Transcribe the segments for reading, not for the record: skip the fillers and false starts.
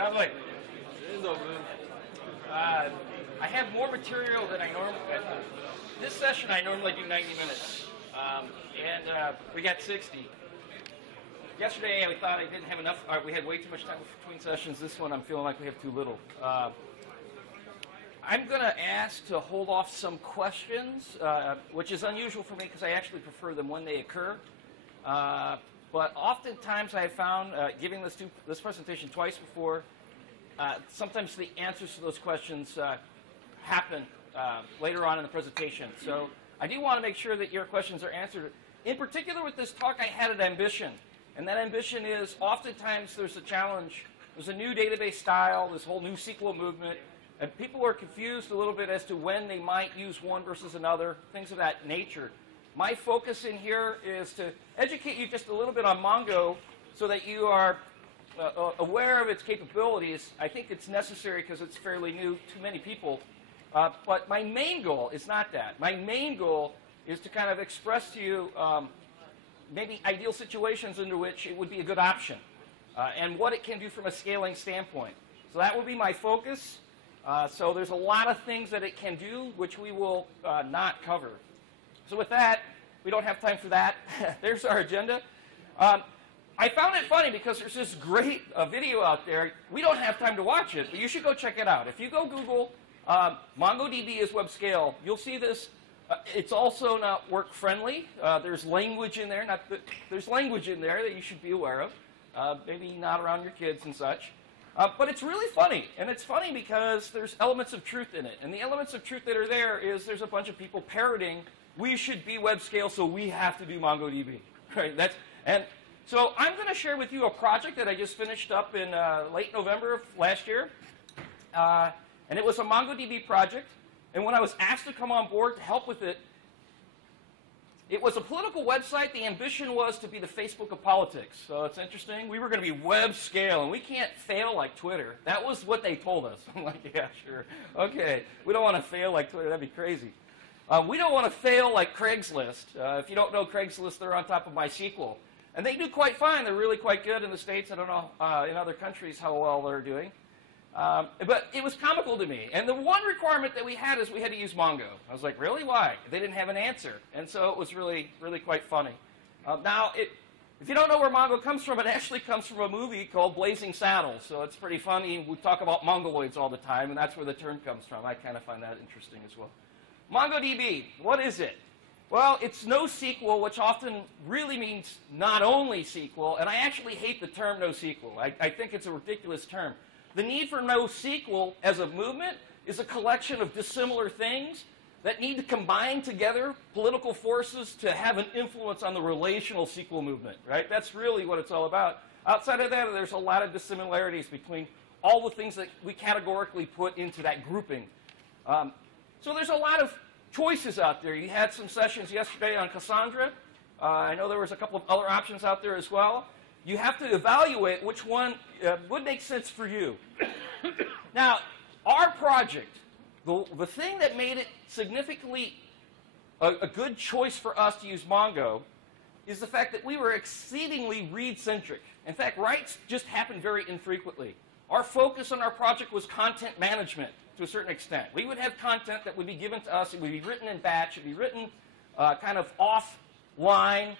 Lovely. I have more material than I normally. This session I normally do 90 minutes, and we got 60. Yesterday we thought I didn't have enough. We had way too much time between sessions. This one I'm feeling like we have too little. I'm going to ask to hold off some questions, which is unusual for me because I actually prefer them when they occur. But oftentimes I have found, giving this presentation twice before, sometimes the answers to those questions happen later on in the presentation. So I do want to make sure that your questions are answered. In particular with this talk, I had an ambition. And that ambition is oftentimes there's a challenge. There's a new database style, this whole new SQL movement. And people are confused a little bit as to when they might use one versus another, things of that nature. My focus in here is to educate you just a little bit on Mongo so that you are aware of its capabilities. I think it's necessary because it's fairly new to many people. But my main goal is not that. My main goal is to kind of express to you maybe ideal situations under which it would be a good option and what it can do from a scaling standpoint. So that will be my focus. So there's a lot of things that it can do which we will not cover. So with that, we don't have time for that. There's our agenda. I found it funny because there's this great video out there. We don't have time to watch it, but you should go check it out. If you go Google MongoDB is web scale, you'll see this. It's also not work friendly. There's language in there. There's language in there that you should be aware of. Maybe not around your kids and such. But it's really funny, and it's funny because there's elements of truth in it. And the elements of truth that are there is there's a bunch of people parroting, we should be web scale, so we have to do MongoDB. Right? And so I'm going to share with you a project that I just finished up in late November of last year. And it was a MongoDB project. And when I was asked to come on board to help with it, it was a political website. The ambition was to be the Facebook of politics. So it's interesting. We were going to be web scale, and we can't fail like Twitter. That was what they told us. I'm like, yeah, sure. Okay, we don't want to fail like Twitter. That'd be crazy. We don't want to fail like Craigslist. If you don't know Craigslist, they're on top of MySQL. And they do quite fine. They're really quite good in the States. I don't know in other countries how well they're doing. But it was comical to me. And the one requirement that we had is we had to use Mongo. I was like, really? Why? They didn't have an answer. And so it was really, really quite funny. Now, if you don't know where Mongo comes from, it actually comes from a movie called Blazing Saddles. So it's pretty funny. We talk about Mongoloids all the time, and that's where the term comes from. I kind of find that interesting as well. MongoDB, what is it? Well, it's NoSQL, which often really means not only SQL. And I actually hate the term NoSQL. I think it's a ridiculous term. The need for NoSQL as a movement is a collection of dissimilar things that need to combine together political forces to have an influence on the relational SQL movement, right? That's really what it's all about. Outside of that, there's a lot of dissimilarities between all the things that we categorically put into that grouping. So there's a lot of choices out there. You had some sessions yesterday on Cassandra. I know there was a couple of other options out there as well. You have to evaluate which one would make sense for you. Now, our project, the thing that made it significantly a good choice for us to use Mongo is the fact that we were exceedingly read-centric. In fact, writes just happened very infrequently. Our focus on our project was content management to a certain extent. We would have content that would be given to us. It would be written in batch. It would be written kind of offline.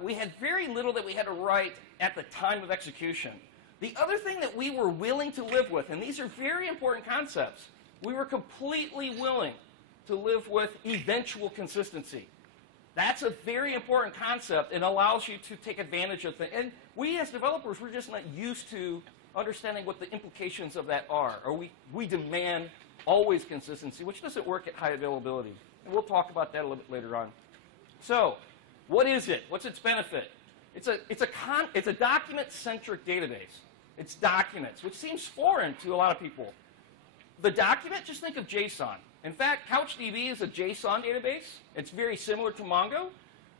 We had very little that we had to write at the time of execution. The other thing that we were willing to live with, and these are very important concepts, we were completely willing to live with eventual consistency. That's a very important concept and allows you to take advantage of things. And we as developers, we're just not used to understanding what the implications of that are. Or we demand always consistency, which doesn't work at high availability. And we'll talk about that a little bit later on. So, what is it? What's its benefit? It's a document-centric database. It's documents, which seems foreign to a lot of people. The document, just think of JSON. In fact, CouchDB is a JSON database. It's very similar to Mongo.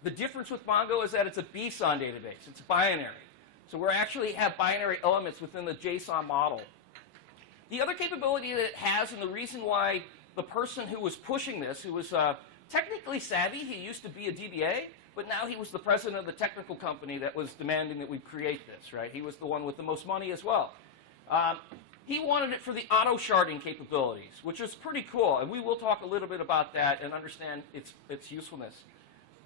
The difference with Mongo is that it's a BSON database. It's binary. So we actually have binary elements within the JSON model. The other capability that it has, and the reason why the person who was pushing this, who was technically savvy, he used to be a DBA, but now he was the president of the technical company that was demanding that we create this, right? He was the one with the most money as well. He wanted it for the auto sharding capabilities, which is pretty cool, and we will talk a little bit about that and understand its usefulness.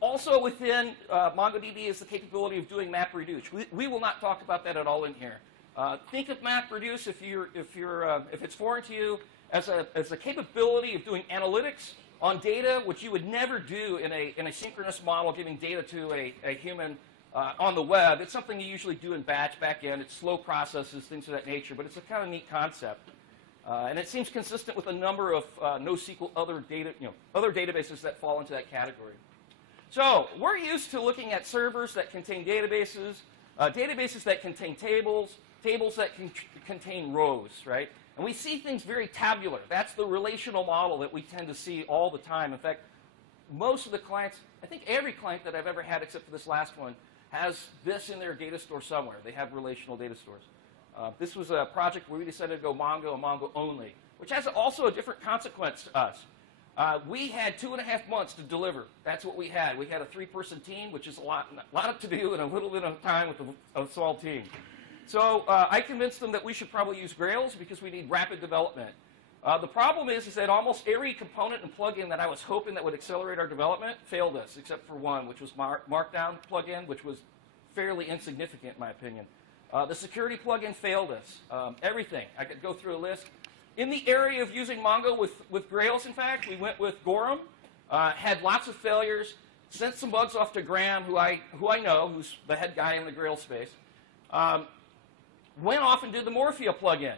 Also within MongoDB is the capability of doing MapReduce. We will not talk about that at all in here. Think of MapReduce if it's foreign to you as a capability of doing analytics on data, which you would never do in a synchronous model, giving data to a human on the web. It's something you usually do in batch backend. It's slow processes, things of that nature, but it's a kind of neat concept. And it seems consistent with a number of NoSQL other databases that fall into that category. So we're used to looking at servers that contain databases, databases that contain tables, tables that contain rows, right? And we see things very tabular. That's the relational model that we tend to see all the time. In fact, most of the clients, I think every client that I've ever had except for this last one, has this in their data store somewhere. They have relational data stores. This was a project where we decided to go Mongo and Mongo only, which has also a different consequence to us. We had 2.5 months to deliver. That's what we had. We had a 3-person team, which is a lot to do in a little bit of time with a small team. So I convinced them that we should probably use Grails because we need rapid development. The problem is that almost every component and plugin that I was hoping that would accelerate our development failed us, except for one, which was Markdown plugin, which was fairly insignificant in my opinion. The security plugin failed us. Everything. I could go through a list. In the area of using Mongo with Grails, in fact, we went with Gorham, had lots of failures, sent some bugs off to Graham, who I know, who's the head guy in the Grails space. Went off and did the Morphia plugin.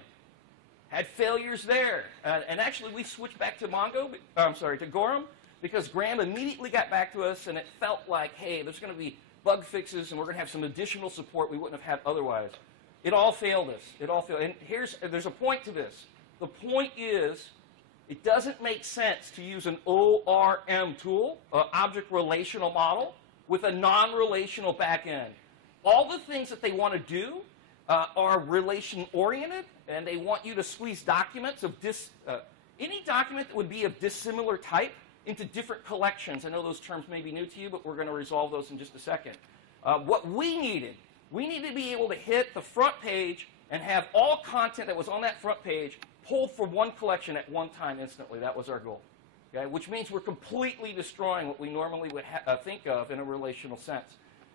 Had failures there. And actually, we switched back to to Gorham, because Graham immediately got back to us, and it felt like, hey, there's going to be bug fixes, and we're going to have some additional support we wouldn't have had otherwise. It all failed us. It all failed. And there's a point to this. The point is, it doesn't make sense to use an ORM tool, object relational model, with a non-relational backend. All the things that they want to do are relation-oriented, and they want you to squeeze documents of any document that would be of dissimilar type into different collections. I know those terms may be new to you, but we're going to resolve those in just a second. What we needed to be able to hit the front page and have all content that was on that front page pulled from one collection at one time instantly. That was our goal. Okay? Which means we're completely destroying what we normally would think of in a relational sense.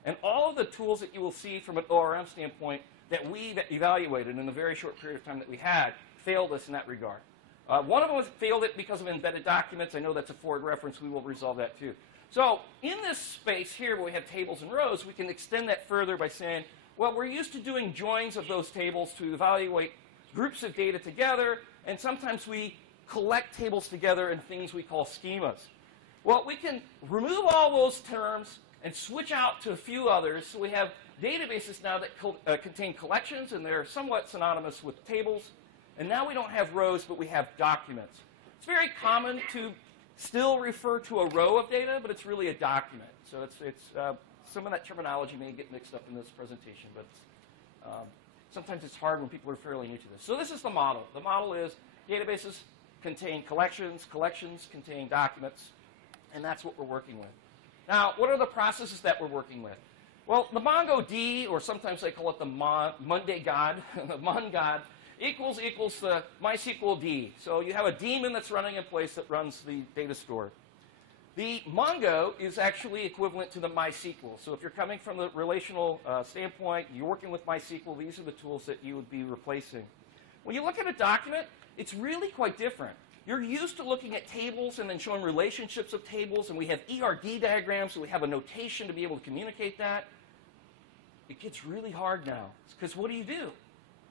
And all of the tools that you will see from an ORM standpoint that we evaluated in the very short period of time that we had failed us in that regard. One of them failed it because of embedded documents. I know that's a forward reference. We will resolve that too. So in this space here where we have tables and rows, we can extend that further by saying, well, we're used to doing joins of those tables to evaluate groups of data together, and sometimes we collect tables together in things we call schemas. Well, we can remove all those terms and switch out to a few others. So we have databases now that contain collections, and they're somewhat synonymous with tables. And now we don't have rows, but we have documents. It's very common to still refer to a row of data, but it's really a document. So some of that terminology may get mixed up in this presentation, but sometimes it's hard when people are fairly new to this. So this is the model. The model is databases contain collections, collections contain documents, and that's what we're working with. Now, what are the processes that we're working with? Well, the MongoD, or sometimes they call it the Monday God, the Mon God, equals the MySQL D. So you have a daemon that's running in place that runs the data store. The Mongo is actually equivalent to the MySQL. So if you're coming from the relational standpoint, you're working with MySQL, these are the tools that you would be replacing. When you look at a document, it's really quite different. You're used to looking at tables and then showing relationships of tables, and we have ERD diagrams, so we have a notation to be able to communicate that. It gets really hard now, because what do?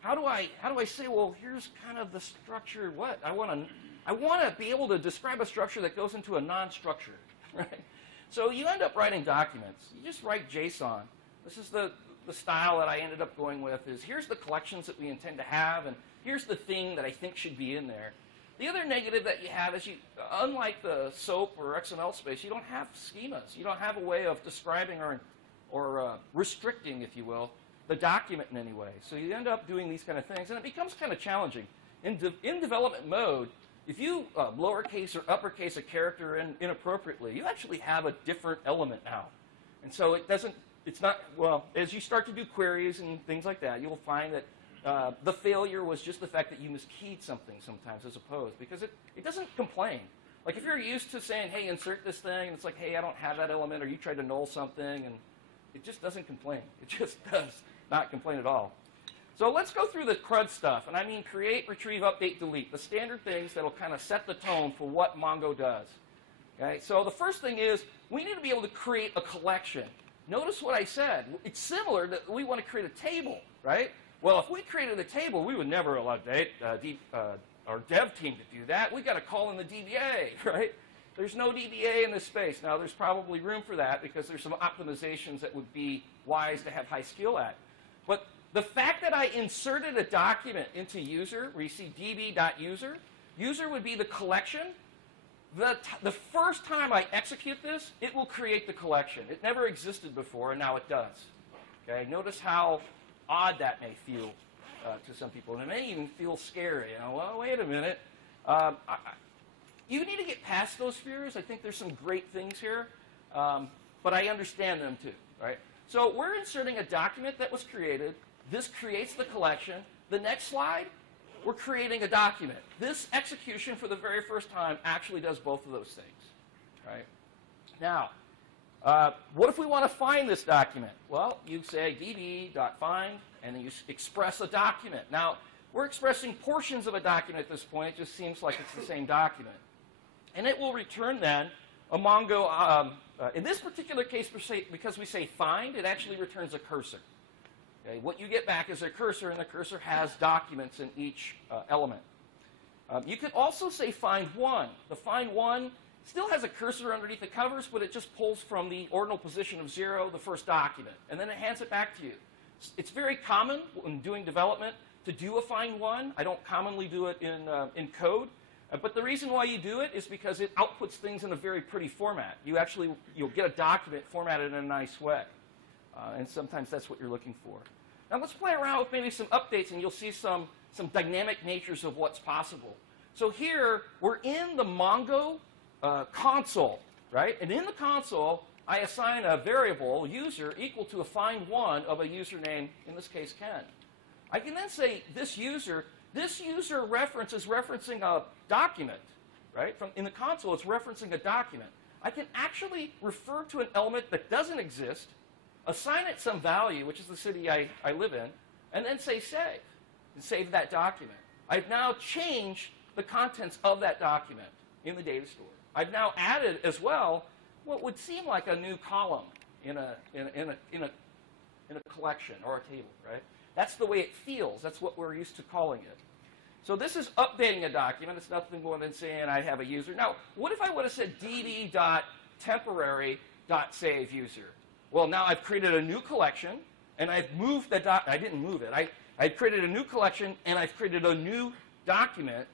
How do I say, well, here's kind of the structure, what? I want to be able to describe a structure that goes into a non-structure, right? So you end up writing documents. You just write JSON. This is the style that I ended up going with is here's the collections that we intend to have, and here's the thing that I think should be in there. The other negative that you have is unlike the SOAP or XML space, you don't have schemas. You don't have a way of describing or restricting, if you will, the document in any way. So you end up doing these kind of things, and it becomes kind of challenging. In development mode, if you lowercase or uppercase a character inappropriately, you actually have a different element now. And so it's not, well, as you start to do queries and things like that, you'll find that the failure was just the fact that you miskeyed something sometimes as opposed, because it doesn't complain. Like if you're used to saying, hey, insert this thing, and it's like, hey, I don't have that element, or you tried to null something, and it just doesn't complain. It just does not complain at all. So let's go through the CRUD stuff, and I mean create, retrieve, update, delete, the standard things that will kind of set the tone for what Mongo does. Okay? So the first thing is we need to be able to create a collection. Notice what I said. It's similar to we want to create a table, right? Well, if we created a table, we would never allow our dev team to do that. We've got to call in the DBA, right? There's no DBA in this space. Now, there's probably room for that because there's some optimizations that would be wise to have high skill at. But the fact that I inserted a document into user, where you see db.user, user would be the collection. The first time I execute this, it will create the collection. It never existed before, and now it does. Okay? Notice how odd that may feel to some people. And it may even feel scary. You know, well, wait a minute. You need to get past those fears. I think there's some great things here, but I understand them too. Right? So we're inserting a document that was created. This creates the collection. The next slide, we're creating a document. This execution for the very first time actually does both of those things. Right? Now, what if we want to find this document? Well, you say db.find, and then you express a document. Now, we're expressing portions of a document at this point. It just seems like it's the same document. And it will return then a Mongo. In this particular case, because we say find, it actually returns a cursor. Okay? What you get back is a cursor, and the cursor has documents in each element. You could also say find one. The find one still has a cursor underneath the covers, but it just pulls from the ordinal position of 0 the first document, and then it hands it back to you. It's very common when doing development to do a find one. I don't commonly do it in code, but the reason why you do it is because it outputs things in a very pretty format. You'll get a document formatted in a nice way, and sometimes that's what you're looking for. Now let's play around with maybe some updates, and you'll see some dynamic natures of what's possible. So here we're in the Mongo console, right? And in the console, I assign a variable, user, equal to a find one of a username, in this case, Ken. I can then say this user reference is referencing a document, right? In the console, it's referencing a document. I can actually refer to an element that doesn't exist, assign it some value, which is the city I live in, and then say save, and save that document. I've now changed the contents of that document in the data store. I've now added as well what would seem like a new column in a collection or a table, right? That's the way it feels. That's what we're used to calling it. So this is updating a document. It's nothing more than saying I have a user. Now, what if I would have said db.temporary.saveuser? Well, now I've created a new collection, and I've moved the I didn't move it. I've created a new collection, and I've created a new document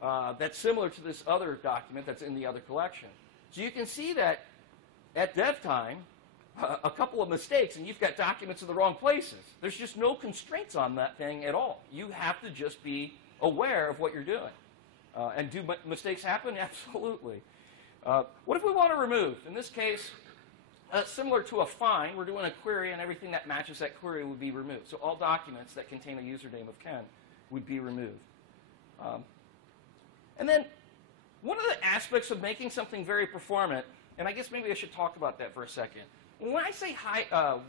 that's similar to this other document that's in the other collection. So you can see that at dev time, a couple of mistakes, and you've got documents in the wrong places. There's just no constraints on that thing at all. You have to just be aware of what you're doing. And do mistakes happen? Absolutely. What if we want to remove? In this case, similar to a find, we're doing a query, and everything that matches that query would be removed. So all documents that contain a username of Ken would be removed. And then one of the aspects of making something very performant, and I guess maybe I should talk about that for a second. When I say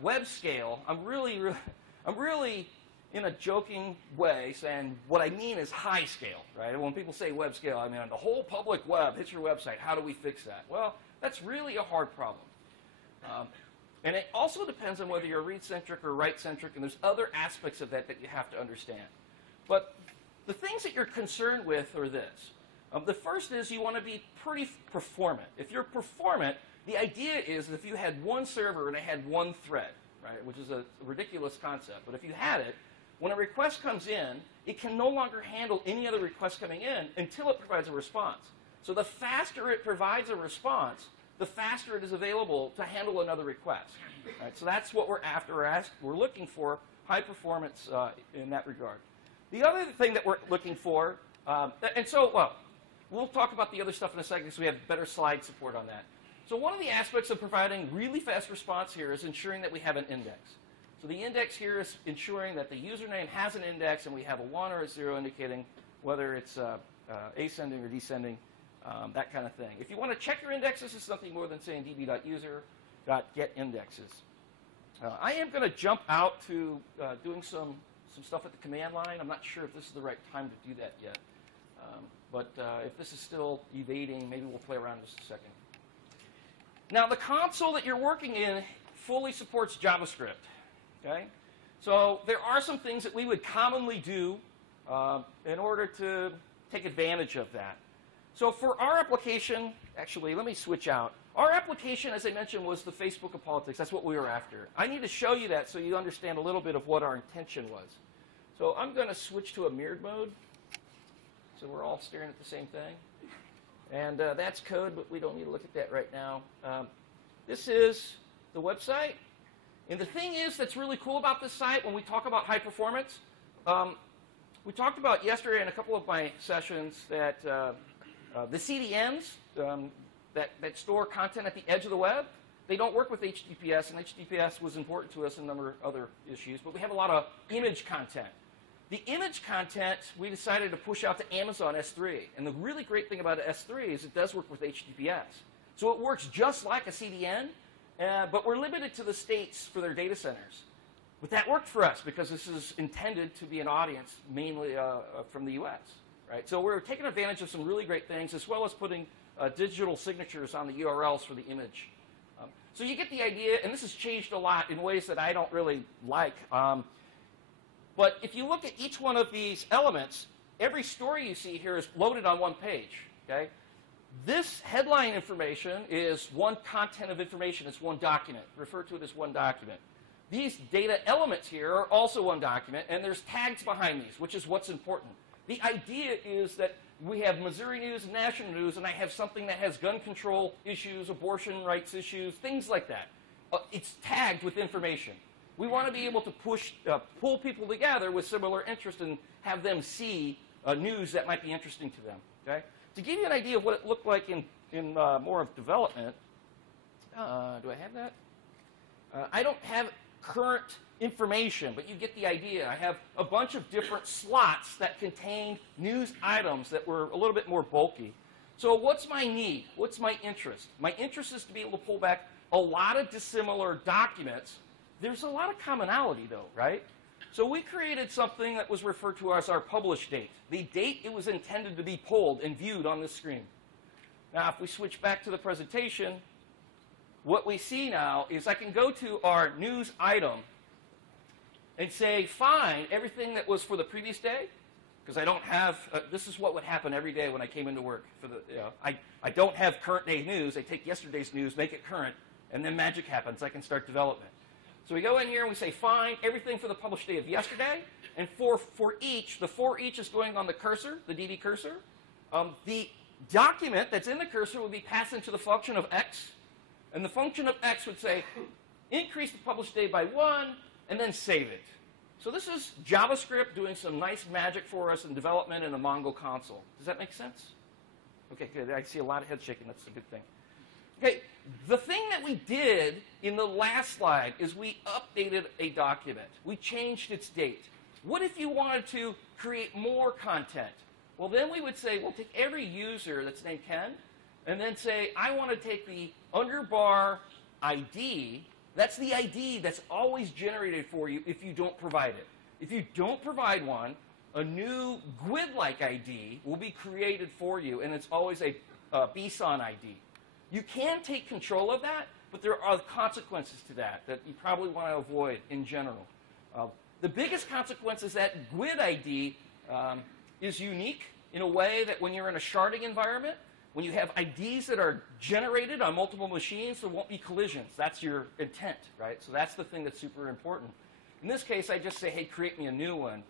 web scale, I'm really in a joking way saying what I mean is high scale, right? And when people say web scale, I mean the whole public web hits your website. How do we fix that? Well, that's really a hard problem. And it also depends on whether you're read-centric or write-centric, and there's other aspects of that that you have to understand. But the things that you're concerned with are this. The first is you want to be pretty performant. If you're performant, the idea is if you had one server and it had one thread, right, which is a ridiculous concept, but if you had it, when a request comes in, it can no longer handle any other requests coming in until it provides a response. So the faster it provides a response, the faster it is available to handle another request. Right? So that's what we're after. We're looking for high performance in that regard. The other thing that we're looking for, we'll talk about the other stuff in a second because we have better slide support on that. So one of the aspects of providing really fast response here is ensuring that we have an index. So the index here is ensuring that the username has an index, and we have a 1 or a 0 indicating whether it's ascending or descending, that kind of thing. If you want to check your indexes, it's nothing more than saying db.user.getIndexes. I am going to jump out to doing some stuff at the command line. I'm not sure if this is the right time to do that yet. But if this is still evading, maybe we'll play around in just a second. Now, the console that you're working in fully supports JavaScript. Okay? So there are some things that we would commonly do in order to take advantage of that. So for our application, actually, let me switch out. Our application, as I mentioned, was the Facebook of politics. That's what we were after. I need to show you that so you understand a little bit of what our intention was. So I'm going to switch to a mirrored mode. So we're all staring at the same thing. And that's code, but we don't need to look at that right now. This is the website. And the thing is that's really cool about this site when we talk about high performance, we talked about yesterday in a couple of my sessions that the CDNs that store content at the edge of the web, they don't work with HTTPS, and HTTPS was important to us in a number of other issues, but we have a lot of image content. The image content, we decided to push out to Amazon S3, and the really great thing about S3 is it does work with HTTPS. So it works just like a CDN, but we're limited to the states for their data centers. But that worked for us because this is intended to be an audience mainly from the US, right? So we're taking advantage of some really great things as well as putting digital signatures on the URLs for the image. So you get the idea, and this has changed a lot in ways that I don't really like. But if you look at each one of these elements, every story you see here is loaded on one page, okay? This headline information is one content of information. It's one document. Refer to it as one document. These data elements here are also one document, and there's tags behind these, which is what's important. The idea is that we have Missouri news and national news, and I have something that has gun control issues, abortion rights issues, things like that. It's tagged with information. We want to be able to pull people together with similar interests and have them see news that might be interesting to them. Okay? To give you an idea of what it looked like in more of development, do I have that? I don't have current information, but you get the idea. I have a bunch of different slots that contain news items that were a little bit more bulky. So what's my need? What's my interest? My interest is to be able to pull back a lot of dissimilar documents. There's a lot of commonality, though, right? So we created something that was referred to as our publish date, the date it was intended to be pulled and viewed on this screen. Now, if we switch back to the presentation, what we see now is I can go to our news item and say, find everything that was for the previous day, because I don't have, this is what would happen every day when I came into work. I don't have current day news. I take yesterday's news, make it current, and then magic happens. I can start development. So we go in here and we say, find everything for the published day of yesterday, and for each, the for each is going on the cursor, the DB cursor. The document that's in the cursor would be passed into the function of x, and the function of x would say, increase the published day by 1, and then save it. So this is JavaScript doing some nice magic for us in development in the Mongo console. Does that make sense? Okay, good. I see a lot of head shaking. That's a good thing. Okay, the thing that we did in the last slide is we updated a document. We changed its date. What if you wanted to create more content? Well, then we would say, we'll take every user that's named Ken, and then say, I want to take the underbar ID. That's the ID that's always generated for you if you don't provide it. If you don't provide one, a new GUID-like ID will be created for you, and it's always a BSON ID. You can take control of that, but there are consequences to that you probably want to avoid in general. The biggest consequence is that GUID ID is unique in a way that when you're in a sharding environment, when you have IDs that are generated on multiple machines, there won't be collisions. That's your intent, right? So that's the thing that's super important. In this case, I just say, hey, create me a new one.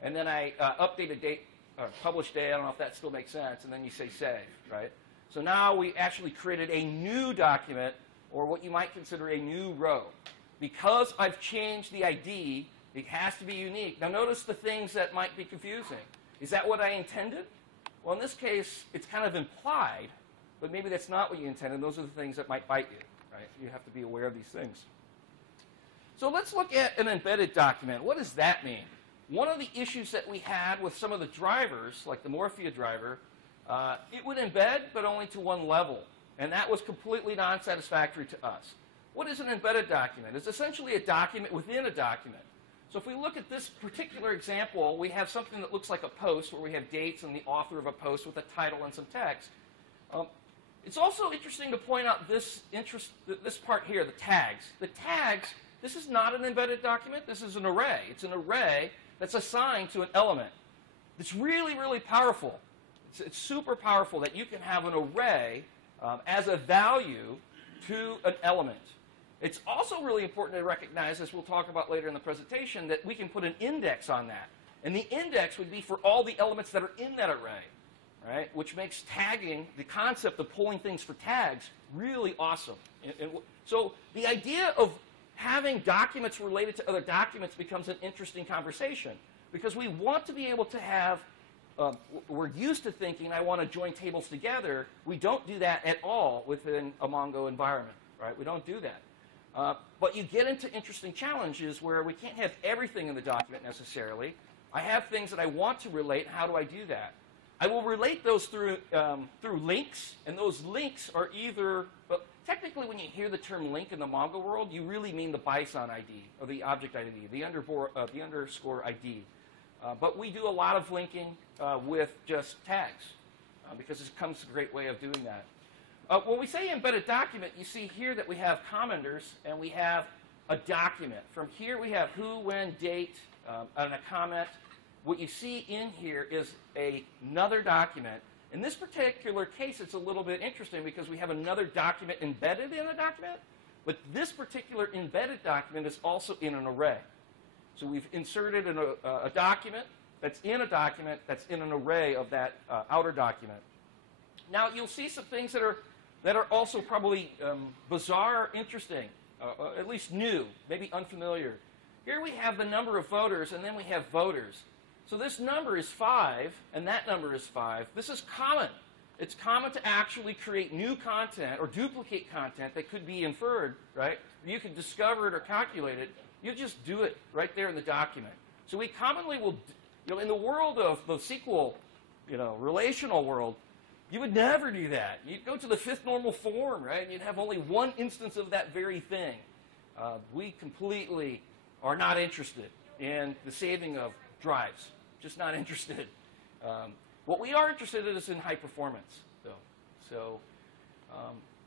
And then I update a date, or publish day. I don't know if that still makes sense. And then you say save, right? So now we actually created a new document, or what you might consider a new row. Because I've changed the ID, it has to be unique. Now notice the things that might be confusing. Is that what I intended? Well, in this case, it's kind of implied, but maybe that's not what you intended. Those are the things that might bite you, right? You have to be aware of these things. So let's look at an embedded document. What does that mean? One of the issues that we had with some of the drivers, like the Morphia driver, it would embed, but only to one level. And that was completely non-satisfactory to us. What is an embedded document? It's essentially a document within a document. So if we look at this particular example, we have something that looks like a post where we have dates and the author of a post with a title and some text. It's also interesting to point out this part here, the tags. The tags, this is not an embedded document. This is an array. It's an array that's assigned to an element. It's really, really powerful. It's super powerful that you can have an array as a value to an element. It's also really important to recognize, as we'll talk about later in the presentation, that we can put an index on that. And the index would be for all the elements that are in that array, right? Which makes tagging, the concept of pulling things for tags, really awesome. And so the idea of having documents related to other documents becomes an interesting conversation, because we want to be able to have, we're used to thinking, I want to join tables together. We don't do that at all within a Mongo environment, right? We don't do that. But you get into interesting challenges where we can't have everything in the document necessarily. I have things that I want to relate. How do I do that? I will relate those through links, and those links are either, well, technically when you hear the term link in the Mongo world, you really mean the BISON ID, or the object ID, the underscore ID. But we do a lot of linking with just tags, because it comes a great way of doing that. When we say embedded document, you see here that we have commenters and we have a document. From here we have who, when, date, and a comment. What you see in here is another document. In this particular case, it's a little bit interesting because we have another document embedded in a document, but this particular embedded document is also in an array. So we've inserted a document that's in a document that's in an array of that outer document. Now, you'll see some things that are also probably bizarre, interesting, at least new, maybe unfamiliar. Here we have the number of voters, and then we have voters. So this number is 5, and that number is 5. This is common. It's common to actually create new content or duplicate content that could be inferred, right? You can discover it or calculate it. You just do it right there in the document. So we commonly will, in the world of the SQL, relational world, you would never do that. You'd go to the fifth normal form, right? And you'd have only one instance of that very thing. We completely are not interested in the saving of drives. Just not interested. What we are interested in is in high performance, though. So,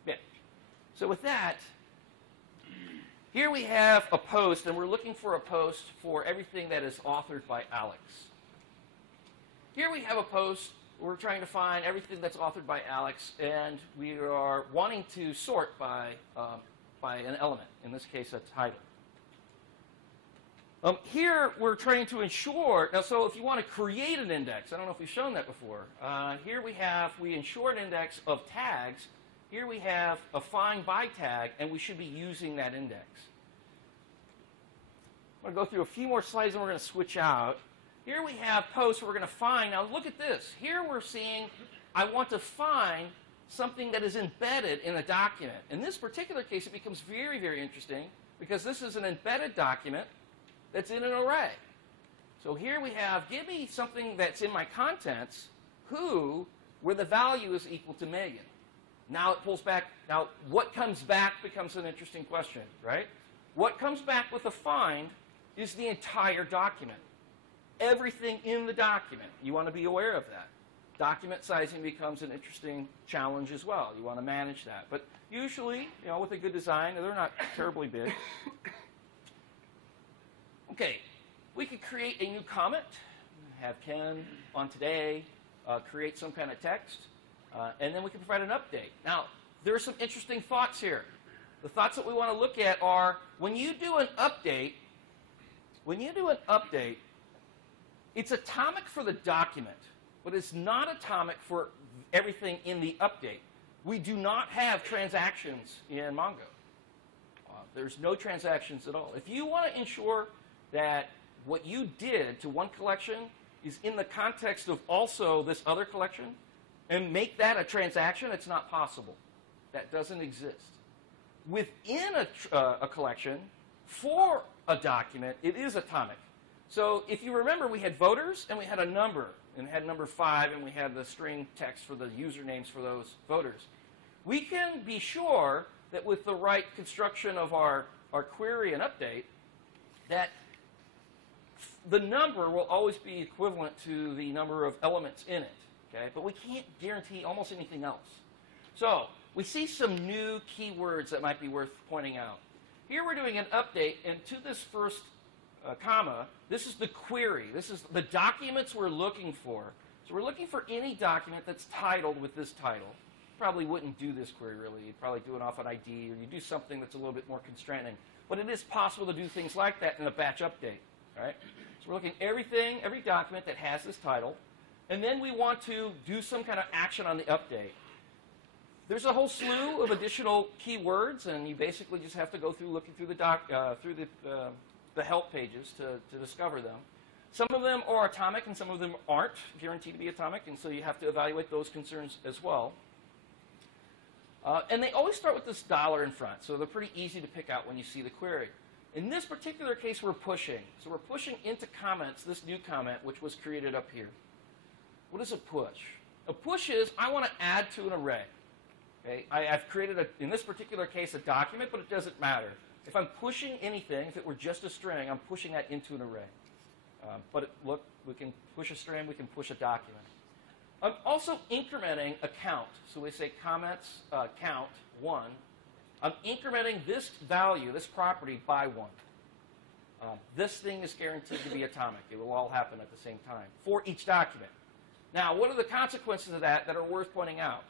yeah. So with that, here we have a post, and we're looking for a post for everything that is authored by Alex. Here we have a post. We're trying to find everything that's authored by Alex, and we are wanting to sort by an element, in this case a title. Here we're trying to ensure, now so if you want to create an index, I don't know if we've shown that before, here we ensure an index of tags. Here we have a find by tag, and we should be using that index. I'm going to go through a few more slides, and we're going to switch out. Here we have posts we're going to find. Now look at this. Here we're seeing I want to find something that is embedded in a document. In this particular case, it becomes very, very interesting because this is an embedded document that's in an array. So here we have, give me something that's in my contents, where the value is equal to Megan. Now it pulls back. Now what comes back becomes an interesting question, right? What comes back with a find is the entire document. Everything in the document. You want to be aware of that. Document sizing becomes an interesting challenge as well. You want to manage that. But usually, with a good design, they're not terribly big. Okay, we could create a new comment, have Ken on today, create some kind of text, and then we can provide an update. Now, there are some interesting thoughts here. The thoughts that we want to look at are, when you do an update, it's atomic for the document, but it's not atomic for everything in the update. We do not have transactions in Mongo. There's no transactions at all. If you want to ensure that what you did to one collection is in the context of also this other collection, and make that a transaction, it's not possible. That doesn't exist. Within a collection, For a document, it is atomic. So if you remember, we had voters and we had a number, and had number 5, and we had the string text for the usernames for those voters. We can be sure that with the right construction of our query and update, that the number will always be equivalent to the number of elements in it. Okay? But we can't guarantee almost anything else. So we see some new keywords that might be worth pointing out. Here we're doing an update, and to this first comma, this is the query. This is the documents we're looking for. So we're looking for any document that's titled with this title. Probably wouldn't do this query, really. You'd probably do it off an ID, or you do something that's a little bit more constraining. But it is possible to do things like that in a batch update. Right? So we're looking at every document that has this title, and then we want to do some kind of action on the update. There's a whole slew of additional keywords, and you basically just have to go through looking through the help pages to discover them. Some of them are atomic, and some of them aren't guaranteed to be atomic, and so you have to evaluate those concerns as well. And they always start with this $ in front, so they're pretty easy to pick out when you see the query. In this particular case, we're pushing. So we're pushing into comments this new comment, which was created up here. What is a push? A push is I want to add to an array. Okay? I've created, in this particular case, a document, but it doesn't matter. If I'm pushing anything, if it were just a string, I'm pushing that into an array. Look, we can push a string, we can push a document. I'm also incrementing a count. So we say comments count 1. I'm incrementing this value, this property, by 1. This thing is guaranteed to be atomic. It will all happen at the same time for each document. Now, what are the consequences of that are worth pointing out?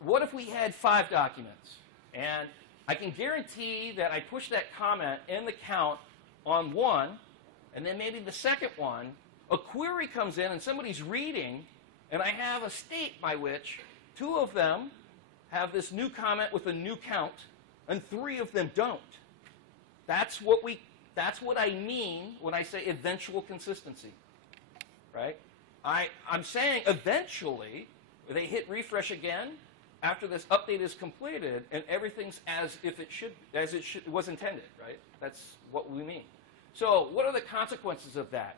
What if we had 5 documents? And I can guarantee that I push that comment in the count on 1, and then maybe the second one, a query comes in and somebody's reading, and I have a state by which 2 of them have this new comment with a new count, and 3 of them don't. That's what I mean when I say eventual consistency, right? I'm saying eventually they hit refresh again after this update is completed, and everything's as it was intended, right? That's what we mean. So what are the consequences of that?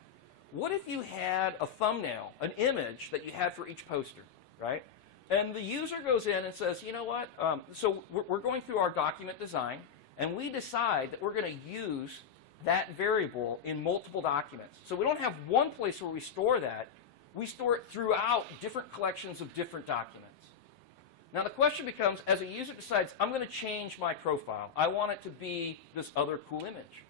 What if you had a thumbnail, an image that you had for each poster, right? And the user goes in and says, you know what? So we're going through our document design, and we decide that we're going to use that variable in multiple documents. So we don't have one place where we store that. We store it throughout different collections of different documents. Now the question becomes, as a user decides, I'm going to change my profile. I want it to be this other cool image.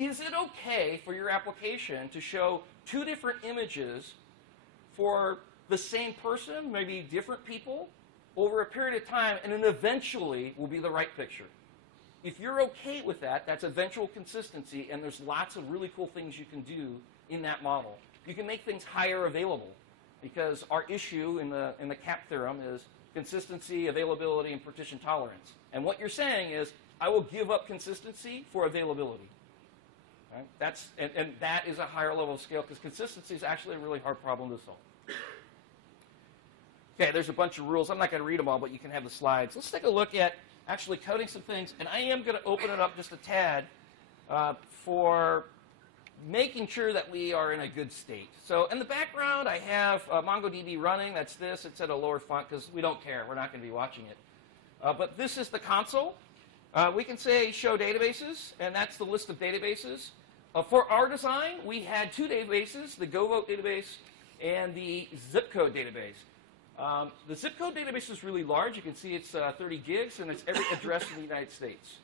Is it okay for your application to show 2 different images for the same person, maybe different people, over a period of time, and then eventually will be the right picture? If you're okay with that, that's eventual consistency, and there's lots of really cool things you can do in that model. You can make things higher available, because our issue in the CAP theorem is consistency, availability, and partition tolerance. And what you're saying is, I will give up consistency for availability. Right? And that is a higher level of scale, because consistency is actually a really hard problem to solve. Okay, there's a bunch of rules. I'm not going to read them all, but you can have the slides. Let's take a look at actually coding some things. And I am going to open it up just a tad for making sure that we are in a good state. So in the background, I have MongoDB running. That's this. It's at a lower font because we don't care. We're not going to be watching it. But this is the console. We can say show databases, and that's the list of databases. For our design, we had 2 databases, the GoVote database and the zip code database. The zip code database is really large. You can see it's 30 gigs, and it's every address in the United States,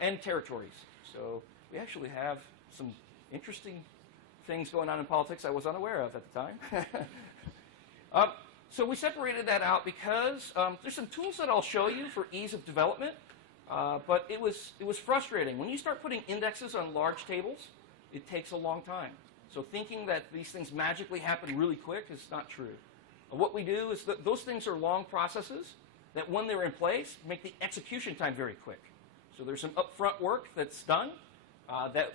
and territories. So we actually have some interesting things going on in politics I was unaware of at the time. So we separated that out because there's some tools that I'll show you for ease of development, but it was frustrating. When you start putting indexes on large tables, it takes a long time. So thinking that these things magically happen really quick is not true. What we do is that those things are long processes that, when they're in place, make the execution time very quick. So there's some upfront work that's done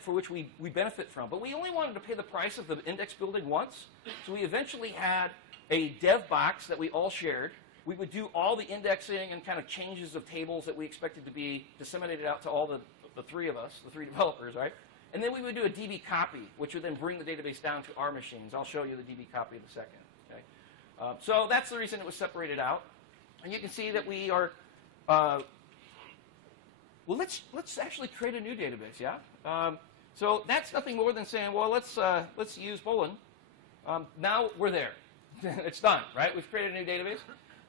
for which we benefit from. But we only wanted to pay the price of the index building once. So we eventually had a dev box that we all shared. We would do all the indexing and kind of changes of tables that we expected to be disseminated out to all the the three of us, the three developers, right? And then we would do a DB copy, which would then bring the database down to our machines. I'll show you the DB copy in a second. Okay? So that's the reason it was separated out. And you can see that we are, well, let's actually create a new database, yeah? So that's nothing more than saying, well, let's use Poland. Now we're there. It's done, right? We've created a new database.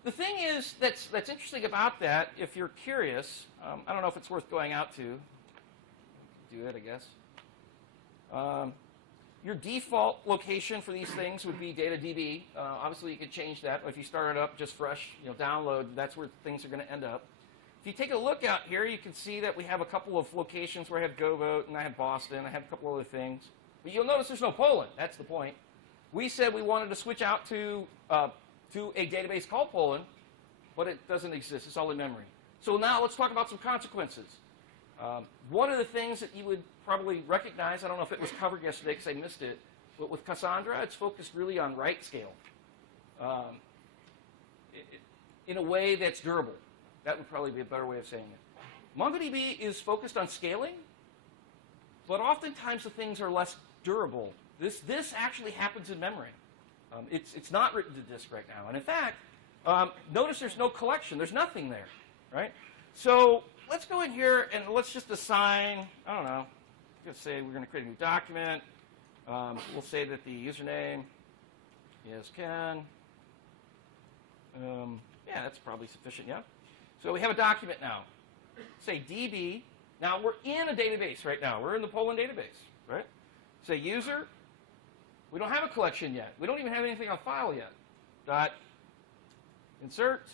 The thing is that's interesting about that, if you're curious, I don't know if it's worth going out to. Do it, I guess. Your default location for these things would be DataDB. Obviously, you could change that. If you start it up just fresh, download, that's where things are going to end up. If you take a look out here, you can see that we have a couple of locations where I have GoVote, and I have Boston. I have a couple other things. But you'll notice there's no Poland. That's the point. We said we wanted to switch out to a database called Poland, but it doesn't exist. It's all in memory. So now let's talk about some consequences. One of the things that you would probably recognize, I don't know if it was covered yesterday because I missed it, but with Cassandra, it's focused really on write scale in a way that's durable. That would probably be a better way of saying it. MongoDB is focused on scaling, but oftentimes the things are less durable. This actually happens in memory. It's not written to disk right now. And in fact, notice there's no collection. There's nothing there, right? So let's go in here and let's just assign, I don't know, let's say we're going to create a new document. We'll say that the username is Ken. Yeah, that's probably sufficient, yeah? So we have a document now. Say DB. Now we're in a database right now. We're in the Poland database, right? Say user. We don't have a collection yet. We don't even have anything on file yet. Dot insert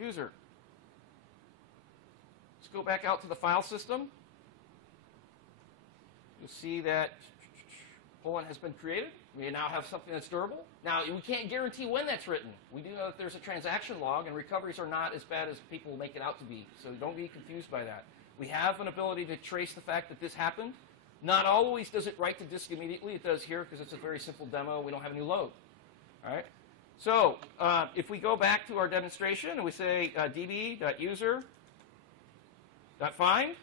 user. Let's go back out to the file system. You'll see that Poland has been created. We now have something that's durable. Now, we can't guarantee when that's written. We do know that there's a transaction log, and recoveries are not as bad as people make it out to be. So don't be confused by that. We have an ability to trace the fact that this happened. Not always does it write to disk immediately. It does here because it's a very simple demo. We don't have a new load. All right. So if we go back to our demonstration and we say db.user.find,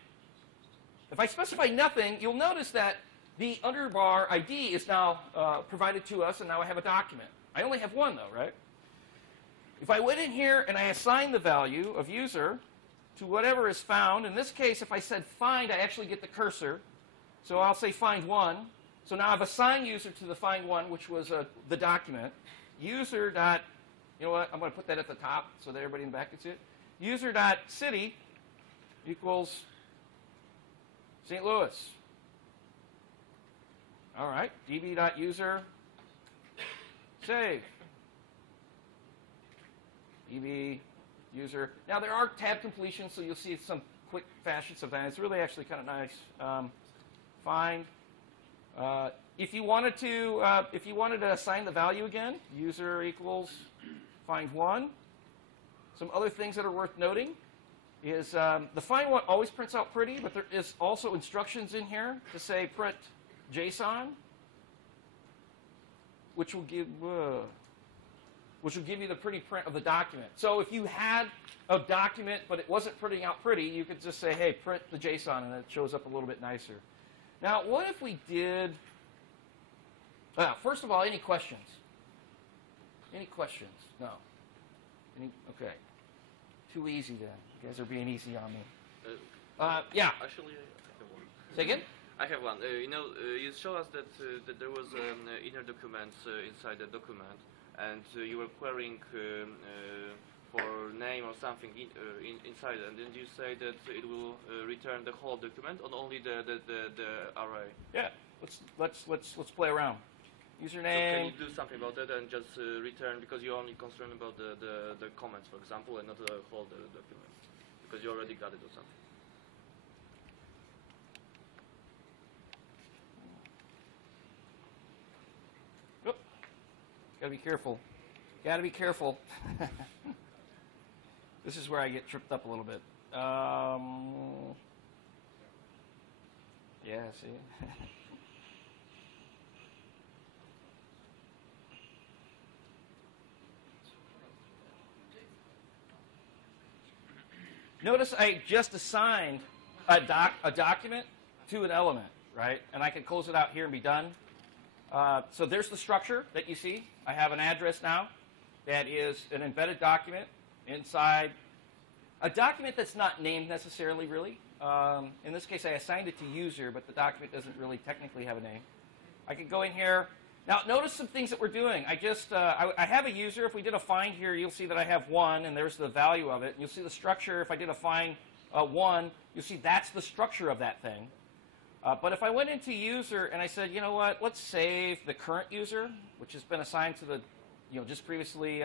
if I specify nothing, you'll notice that the underbar ID is now provided to us, and now I have a document. I only have one, though, right? If I went in here and I assign the value of user to whatever is found, in this case, if I said find, I actually get the cursor. So I'll say find one. So now I've assigned user to the find one, which was the document. User dot, you know what? I'm going to put that at the top so that everybody in the back can see it. User dot city equals St. Louis. All right. db.user save. db user. Now there are tab completions, so you'll see some quick fashion sometimes. It's really actually kind of nice. Find. If you wanted to assign the value again, user equals find one. Some other things that are worth noting is the find one always prints out pretty, but there is also instructions in here to say print JSON, which will give you the pretty print of the document. So if you had a document but it wasn't printing out pretty, you could just say, hey, print the JSON, and it shows up a little bit nicer. Now, what if we did, first of all, any questions? Any questions? No. Okay. Too easy then. You guys are being easy on me. Yeah. Actually, I have one. Say again? I have one. You show us that there was inner documents inside the document, and you were querying for name or something inside, and then you say that it will return the whole document or only the array. Yeah. Let's play around. Username. So can you do something about that and just return, because you're only concerned about the comments, for example, and not the whole document, because you already got it or something. Oop. Gotta be careful. Gotta be careful. This is where I get tripped up a little bit. Yeah, see? Notice I just assigned a document to an element, right? And I can close it out here and be done. So there's the structure that you see. I have an address now that is an embedded document inside a document that's not named necessarily, really. In this case, I assigned it to user, but the document doesn't really technically have a name. I could go in here. Now, notice some things that we're doing. I have a user. If we did a find here, you'll see that I have 1, and there's the value of it. And you'll see the structure. If I did a find 1, you'll see that's the structure of that thing. But if I went into user and I said, you know what, let's save the current user, which has been assigned to the, just previously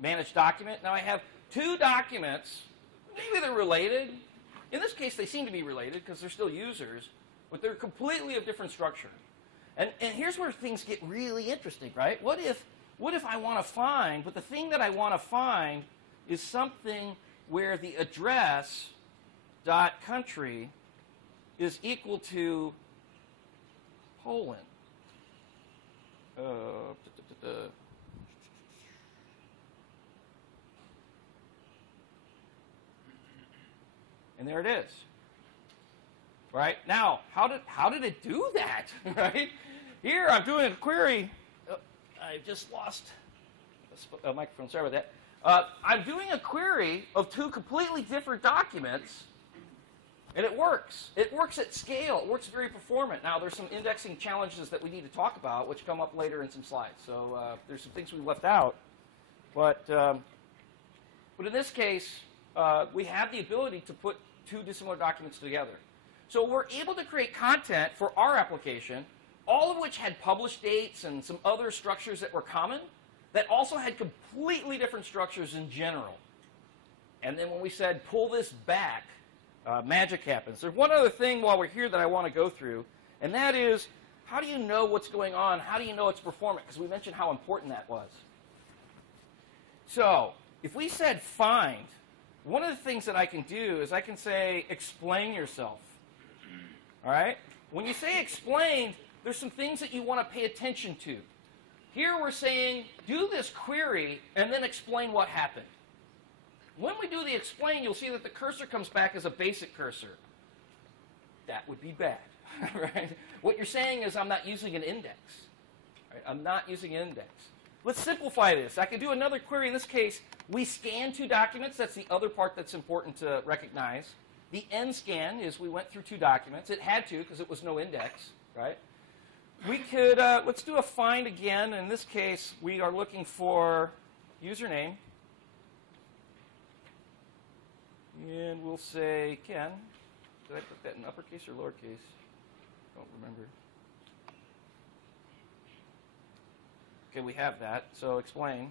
managed document. Now I have 2 documents. Maybe they're related. In this case, they seem to be related because they're still users, but they're completely of different structure. And here's where things get really interesting, right? What if I want to find, but the thing that I want to find is something where the address dot country is equal to Poland. And there it is. Right? Now, how did it do that? Right? Here, I'm doing a query. I just lost a microphone. Sorry about that. I'm doing a query of 2 completely different documents, and it works. It works at scale. It works very performant. Now, there's some indexing challenges that we need to talk about, which come up later in some slides. So there's some things we left out. But in this case, we have the ability to put 2 dissimilar documents together. So we're able to create content for our application, all of which had published dates and some other structures that were common, that also had completely different structures in general. And then when we said pull this back, magic happens. There's one other thing while we're here that I want to go through, and that is, how do you know what's going on? How do you know it's performant? Because we mentioned how important that was. So if we said find, one of the things that I can do is I can say explain yourself. All right? When you say explain, there's some things that you want to pay attention to. Here we're saying do this query and then explain what happened. When we do the explain, you'll see that the cursor comes back as a basic cursor. That would be bad. Right? What you're saying is I'm not using an index. Right? I'm not using an index. Let's simplify this. I could do another query. In this case, we scan 2 documents. That's the other part that's important to recognize. The end scan is we went through 2 documents. It had to because it was no index, right? We could, let's do a find again. In this case, we are looking for username. And we'll say Ken. Did I put that in uppercase or lowercase? Don't remember. Okay, we have that. So explain.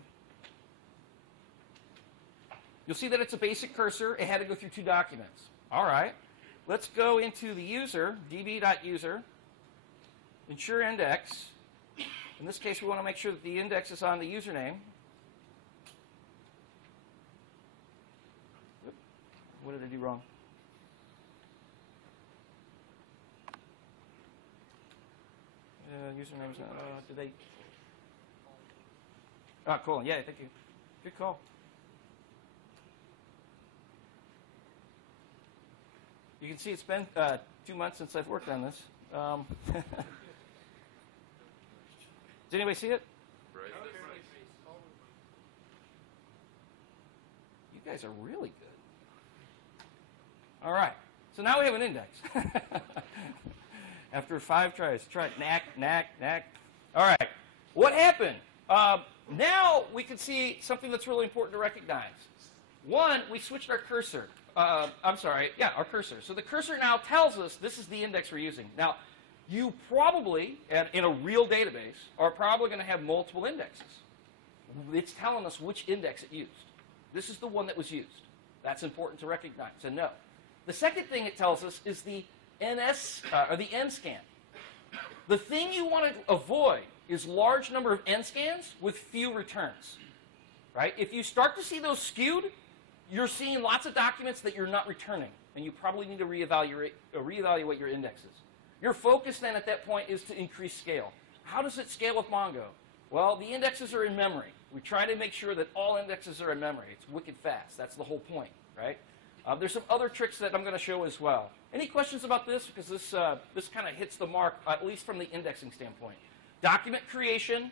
You'll see that it's a basic cursor. It had to go through 2 documents. All right. Let's go into the user, db.user, ensure index. In this case, we want to make sure that the index is on the username. What did I do wrong? Username's not, did they? Oh, cool. Yeah, thank you. Good call. You can see it's been 2 months since I've worked on this. Does anybody see it? Right. You guys are really good. All right. So now we have an index. After 5 tries. Try it. Knack, knack, knack. All right. What happened? Now we can see something that's really important to recognize. One, we switched our cursor. I'm sorry. Yeah, our cursor. So the cursor now tells us this is the index we're using. Now, you probably, in a real database, are probably going to have multiple indexes. It's telling us which index it used. This is the one that was used. That's important to recognize and know. The second thing it tells us is the or the n-scan. The thing you want to avoid is large number of n-scans with few returns. Right? If you start to see those skewed, you're seeing lots of documents that you're not returning, and you probably need to reevaluate your indexes. Your focus then at that point is to increase scale. How does it scale with Mongo? Well, the indexes are in memory. We try to make sure that all indexes are in memory. It's wicked fast. That's the whole point, right? There's some other tricks that I'm going to show as well. Any questions about this? Because this kind of hits the mark, at least from the indexing standpoint. Document creation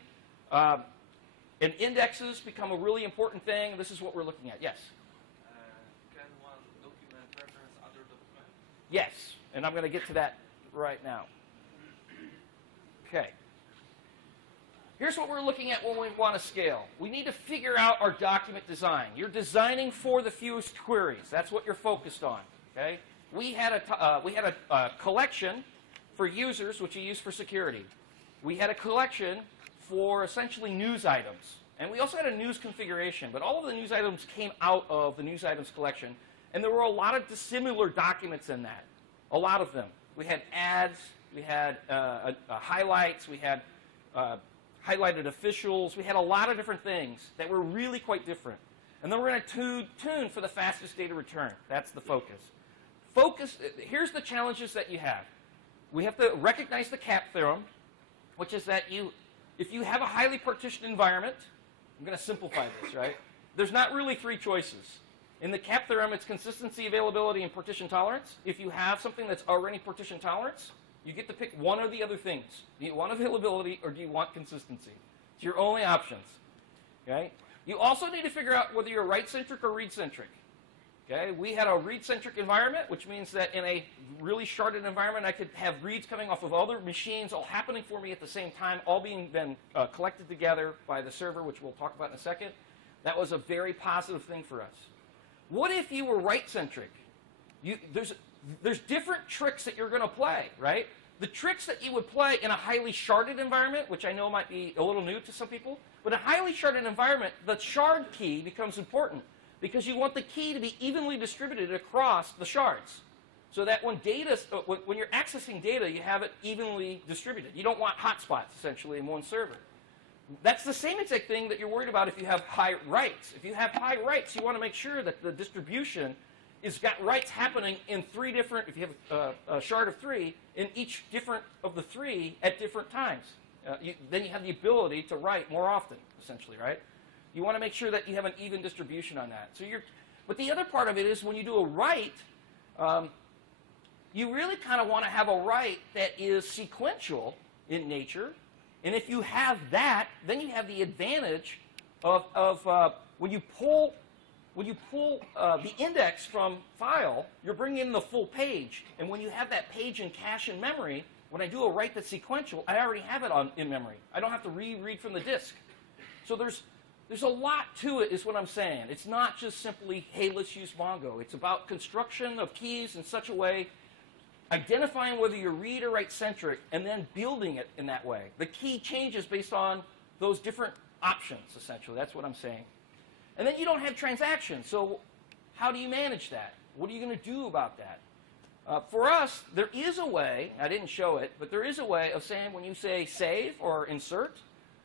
and indexes become a really important thing. This is what we're looking at. Yes? Can one document reference other document? Yes, and I'm going to get to that right now. Okay. Here's what we're looking at when we want to scale. We need to figure out our document design. You're designing for the fewest queries. That's what you're focused on. Okay? We had a collection for users, which you use for security. We had a collection for essentially news items. And we also had a news configuration. But all of the news items came out of the news items collection. And there were a lot of dissimilar documents in that. A lot of them. We had ads. We had highlights. We had highlighted officials. We had a lot of different things that were really quite different. And then we're going to tune for the fastest data return. That's the focus. Here's the challenges that you have. We have to recognize the CAP theorem, which is that if you have a highly partitioned environment, I'm going to simplify this, right? There's not really three choices. In the CAP theorem, it's consistency, availability, and partition tolerance. If you have something that's already partition tolerance, you get to pick one or the other things. Do you want availability or do you want consistency? It's your only options. Okay? You also need to figure out whether you're write-centric or read-centric. Okay? We had a read-centric environment, which means that in a really sharded environment, I could have reads coming off of other machines all happening for me at the same time, all being then collected together by the server, which we'll talk about in a second. That was a very positive thing for us. What if you were write-centric? There's different tricks that you're going to play, right? The tricks that you would play in a highly sharded environment, which I know might be a little new to some people, but in a highly sharded environment, the shard key becomes important because you want the key to be evenly distributed across the shards so that when you're accessing data, you have it evenly distributed. You don't want hotspots, essentially, in one server. That's the same exact thing that you're worried about if you have high writes. If you have high writes, you want to make sure that the distribution is got writes happening in three different, if you have a shard of three, in each different of the three at different times. Then you have the ability to write more often, essentially, right? You want to make sure that you have an even distribution on that. But the other part of it is when you do a write, you really kind of want to have a write that is sequential in nature. And if you have that, then you have the advantage of when you pull the index from file, you're bringing in the full page. And when you have that page in cache in memory, when I do a write that's sequential, I already have it in memory. I don't have to reread from the disk. So there's a lot to it, is what I'm saying. It's not just simply, hey, let's use Mongo. It's about construction of keys in such a way, identifying whether you're read or write-centric, and then building it in that way. The key changes based on those different options, essentially. That's what I'm saying. And then you don't have transactions, so how do you manage that? What are you going to do about that? For us, there is a way, I didn't show it, but there is a way of saying when you say save or insert,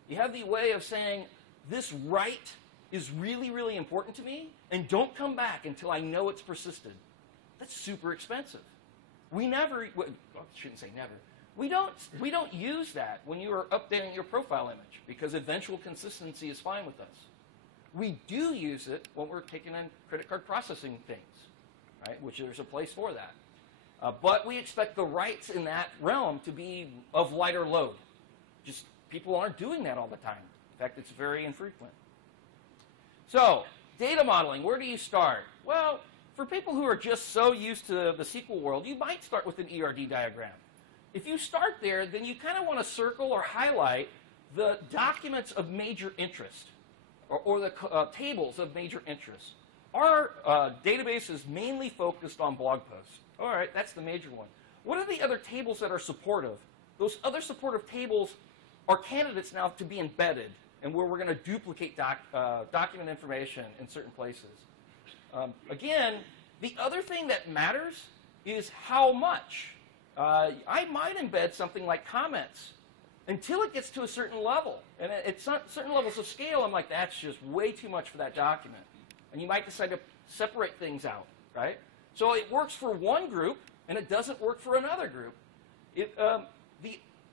you have the way of saying this write is really, really important to me, and don't come back until I know it's persisted. That's super expensive. We never, well, I shouldn't say never. We don't use that when you are updating your profile image because eventual consistency is fine with us. We do use it when we're taking in credit card processing things, right? Which there's a place for that. But we expect the writes in that realm to be of lighter load. Just people aren't doing that all the time. In fact, it's very infrequent. So, data modeling, where do you start? Well, for people who are just so used to the SQL world, you might start with an ERD diagram. If you start there, then you kind of want to circle or highlight the documents of major interest or the tables of major interest. Our database is mainly focused on blog posts. All right, that's the major one. What are the other tables that are supportive? Those other supportive tables are candidates now to be embedded and where we're going to duplicate document information in certain places. Again, the other thing that matters is how much. I might embed something like comments until it gets to a certain level. And at certain levels of scale, I'm like, that's just way too much for that document. And you might decide to separate things out, right? So it works for one group, and it doesn't work for another group.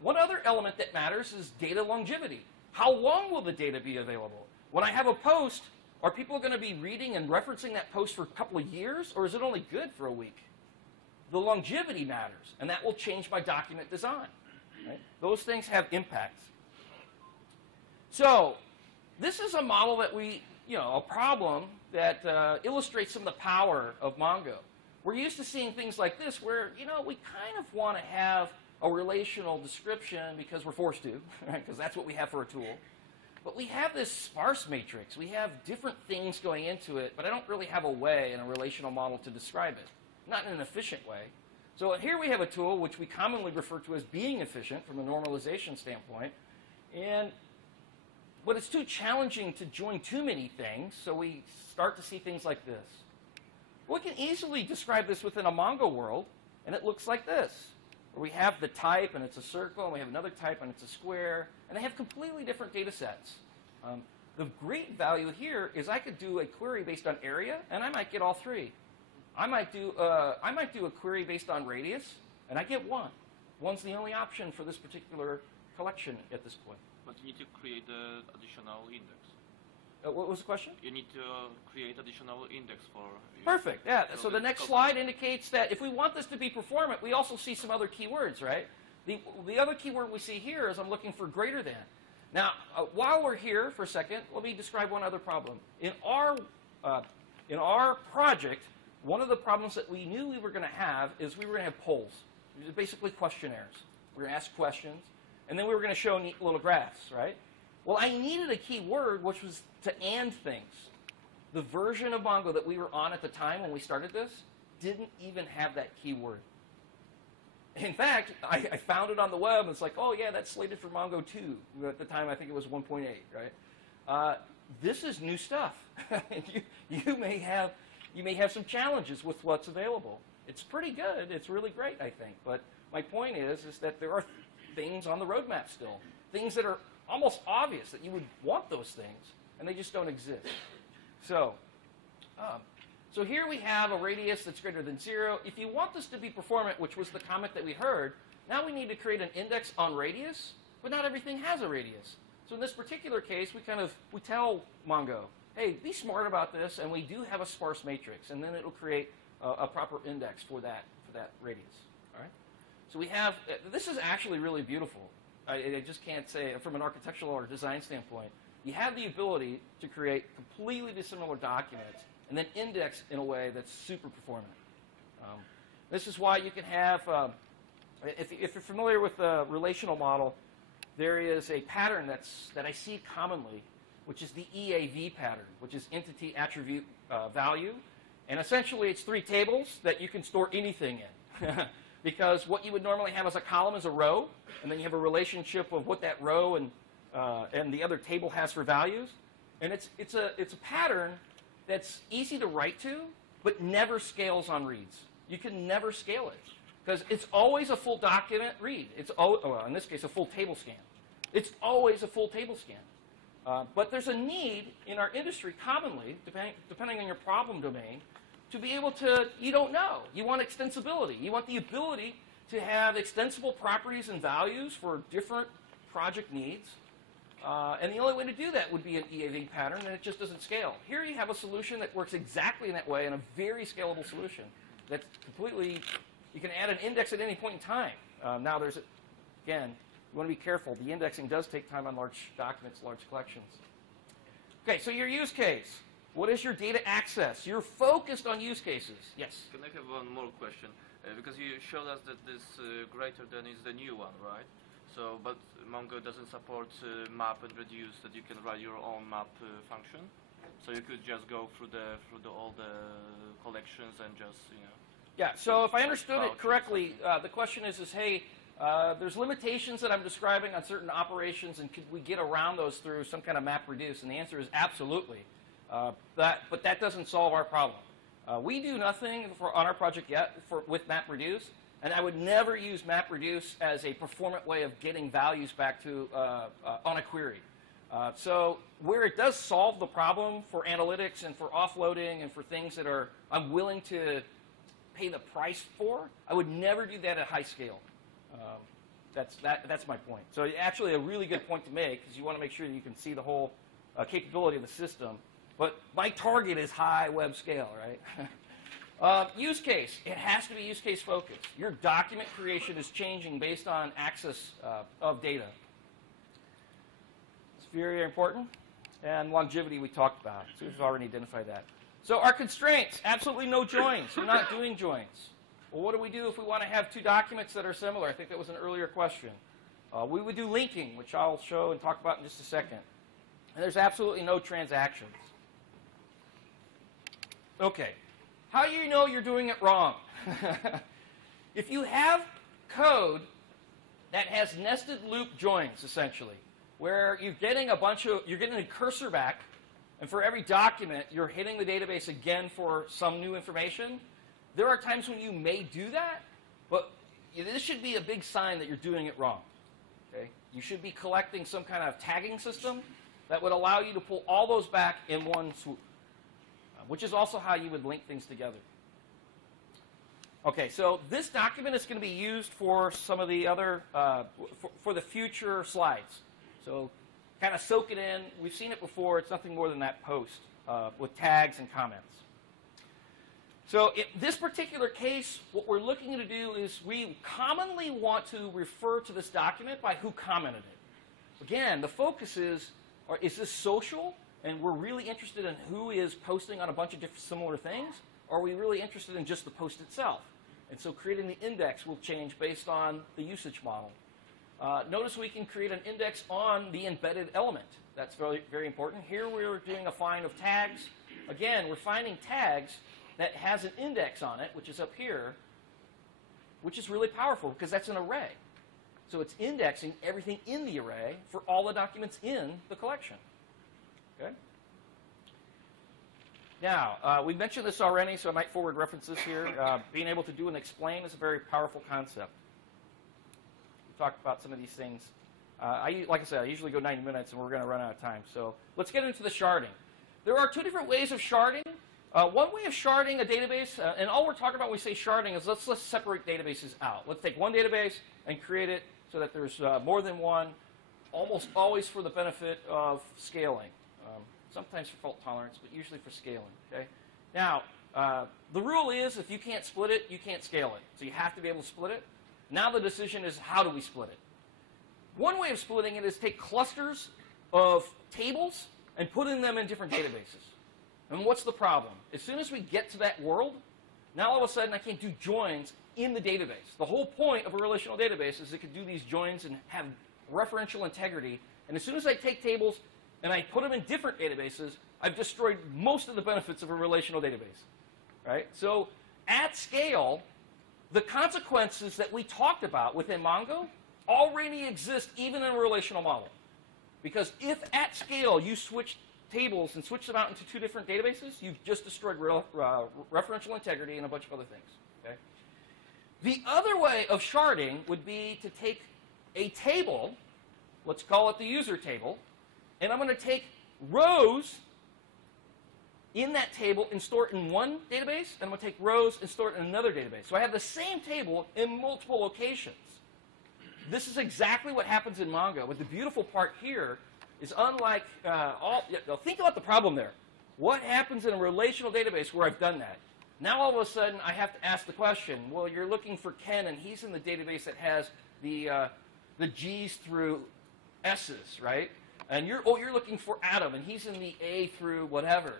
One other element that matters is data longevity. How long will the data be available? When I have a post, Are people going to be reading and referencing that post for a couple of years, or is it only good for a week? The longevity matters, and that will change my document design. Right? Those things have impacts. So this is a model that a problem that illustrates some of the power of Mongo. We're used to seeing things like this where, we kind of want to have a relational description because we're forced to, right? Because that's what we have for a tool. But we have this sparse matrix. We have different things going into it, but I don't really have a way in a relational model to describe it. Not in an efficient way. So here we have a tool which we commonly refer to as being efficient from a normalization standpoint. But it's too challenging to join too many things, so we start to see things like this. We can easily describe this within a Mongo world, and it looks like this, where we have the type, and it's a circle, and we have another type, and it's a square, and they have completely different data sets. The great value here is I could do a query based on area, and I might get all three. I might do a query based on radius, and I get one. One's the only option for this particular collection at this point. But you need to create the additional index. What was the question? You need to create additional index for... Perfect, yeah. So the next slide indicates that if we want this to be performant, we also see some other keywords, right? The other keyword we see here is I'm looking for greater than. Now, while we're here for a second, let me describe one other problem. In our project, one of the problems that we knew we were going to have is we were going to have polls. These are basically questionnaires. We're going to ask questions, and then we were going to show neat little graphs, right? Well, I needed a keyword which was to and things. The version of Mongo that we were on at the time when we started this didn't even have that keyword. In fact, I found it on the web, and it's like, oh, yeah, that's slated for Mongo 2. At the time, I think it was 1.8, right? This is new stuff. you may have some challenges with what's available. It's pretty good. It's really great, I think. But my point is that there are things on the roadmap still, things that are almost obvious that you would want those things, and they just don't exist. So here we have a radius that's greater than 0. If you want this to be performant, which was the comment that we heard, now we need to create an index on radius, but not everything has a radius. So in this particular case, we tell Mongo, hey, be smart about this, and we do have a sparse matrix, and then it'll create a proper index for that radius. All right? So we have, this is actually really beautiful. I just can't say, from an architectural or design standpoint, you have the ability to create completely dissimilar documents and then index in a way that's super performant. This is why you can have, if you're familiar with the relational model, there is a pattern that I see commonly, which is the EAV pattern, which is entity attribute value. And essentially, it's 3 tables that you can store anything in. Because what you would normally have as a column is a row, and then you have a relationship of what that row and the other table has for values. And it's a pattern that's easy to write to, but never scales on reads. You can never scale it, because it's always a full document read. It's well, in this case, a full table scan. It's always a full table scan. But there's a need in our industry commonly, depending on your problem domain, to be able to, you don't know. You want extensibility. You want the ability to have extensible properties and values for different project needs. And the only way to do that would be an EAV pattern, and it just doesn't scale. Here you have a solution that works exactly in that way, and a very scalable solution that's completely, you can add an index at any point in time. Now there's, again, you want to be careful. The indexing does take time on large documents, large collections. Okay, so your use case. What is your data access? You're focused on use cases. Yes? Can I have one more question? Because you showed us that this greater than is the new one, right? So, but Mongo doesn't support map and reduce, that you can write your own map function. So you could just go through all the collections and just, Yeah, so if I understood it correctly, the question is hey, there's limitations that I'm describing on certain operations, and could we get around those through some kind of map reduce? And the answer is absolutely. But that doesn't solve our problem. We do nothing on our project yet with MapReduce, and I would never use MapReduce as a performant way of getting values back to on a query. So where it does solve the problem for analytics and for offloading and for things that I'm willing to pay the price for, I would never do that at high scale. That's my point. So actually a really good point to make, because you want to make sure that you can see the whole capability of the system. but my target is high web scale, right? Use case. It has to be use case focused. Your document creation is changing based on access of data. It's very important. And longevity we talked about. So we've already identified that. So our constraints, absolutely no joins. We're not doing joins. Well, what do we do if we want to have two documents that are similar? I think that was an earlier question. We would do linking, which I'll show and talk about in just a second. And there's absolutely no transactions. Okay. How do you know you're doing it wrong? If you have code that has nested loop joins, essentially, where you're getting a cursor back, and for every document, you're hitting the database again for some new information, there are times when you may do that, but this should be a big sign that you're doing it wrong. Okay? You should be collecting some kind of tagging system that would allow you to pull all those back in one swoop, which is also how you would link things together. Okay, so this document is going to be used for some of the other, for the future slides. So kind of soak it in. We've seen it before. It's nothing more than that post with tags and comments. So in this particular case, what we're looking to do is we commonly want to refer to this document by who commented it. Again, the focus is this social? And we're really interested in who is posting on a bunch of different similar things? Or are we really interested in just the post itself? And so creating the index will change based on the usage model. Notice we can create an index on the embedded element. That's very, very important. Here we're doing a find of tags. Again, we're finding tags that has an index on it, which is up here, which is really powerful because that's an array. So it's indexing everything in the array for all the documents in the collection. Okay? Now, we mentioned this already, so I might forward reference this here. Being able to do and explain is a very powerful concept. We talked about some of these things. Like I said, I usually go 90 minutes, and we're going to run out of time. So let's get into the sharding. There are two different ways of sharding. One way of sharding a database, and all we're talking about when we say sharding is let's separate databases out. Let's take one database and create it so that there's more than one, almost always for the benefit of scaling. Sometimes for fault tolerance, but usually for scaling. Okay? Now, the rule is if you can't split it, you can't scale it. So you have to be able to split it. Now the decision is how do we split it? One way of splitting it is take clusters of tables and putting them in different databases. And what's the problem? As soon as we get to that world, now all of a sudden I can't do joins in the database. The whole point of a relational database is it could do these joins and have referential integrity. And as soon as I take tables and I put them in different databases, I've destroyed most of the benefits of a relational database. Right? So at scale, the consequences that we talked about within Mongo already exist even in a relational model. Because if at scale you switch tables and switch them out into two different databases, you've just destroyed referential integrity and a bunch of other things. Okay? The other way of sharding would be to take a table, let's call it the user table, and I'm going to take rows in that table and store it in one database, and I'm going to take rows and store it in another database. So I have the same table in multiple locations. This is exactly what happens in Mongo. But the beautiful part here is unlike think about the problem there. What happens in a relational database where I've done that? Now all of a sudden I have to ask the question, well, you're looking for Ken, and he's in the database that has the G's through S's, right? And you're looking for Adam, and he's in the A through whatever.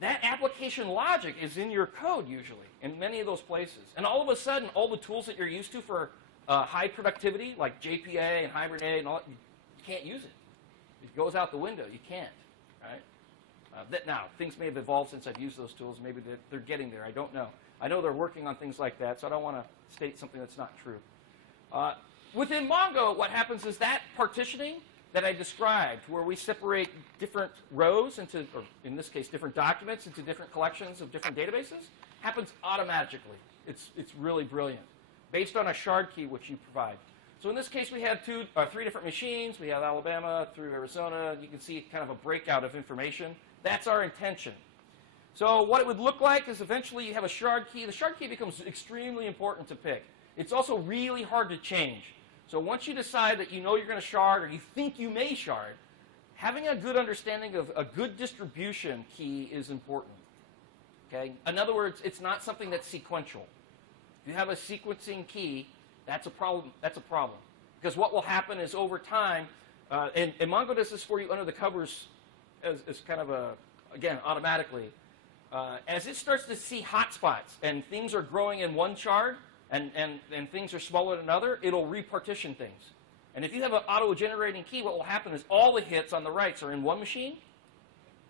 That application logic is in your code usually, in many of those places. And all of a sudden, all the tools that you're used to for high productivity, like JPA and Hibernate and all that, you can't use it. It goes out the window. You can't, right? Now, things may have evolved since I've used those tools. Maybe they're getting there. I don't know. I know they're working on things like that, so I don't want to state something that's not true. Within Mongo, what happens is that partitioning that I described, where we separate different rows into, or in this case, different documents into different collections of different databases, happens automatically. It's really brilliant, based on a shard key which you provide. So in this case, we have three different machines. We have Alabama through Arizona. You can see kind of a breakout of information. That's our intention. So what it would look like is eventually you have a shard key. The shard key becomes extremely important to pick. It's also really hard to change. So once you decide that you know you're going to shard or you think you may shard, having a good understanding of a good distribution key is important. Okay? In other words, it's not something that's sequential. If you have a sequencing key, that's a problem. That's a problem. Because what will happen is over time, and Mongo does this for you under the covers as kind of a, again, automatically. As it starts to see hotspots and things are growing in one shard and things are smaller than another, it'll repartition things. And if you have an auto-generating key, what will happen is all the hits on the rights are in one machine,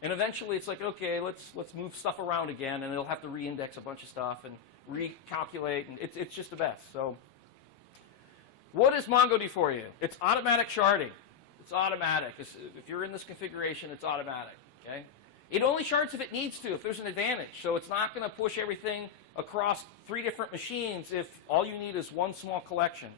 and eventually it's like, okay, let's move stuff around again, and it'll have to re-index a bunch of stuff and recalculate, and it's just a mess. So what does Mongo do for you? It's automatic sharding. It's automatic. If you're in this configuration, it's automatic. Okay? It only shards if it needs to, if there's an advantage. So it's not going to push everything across 3 different machines if all you need is one small collection.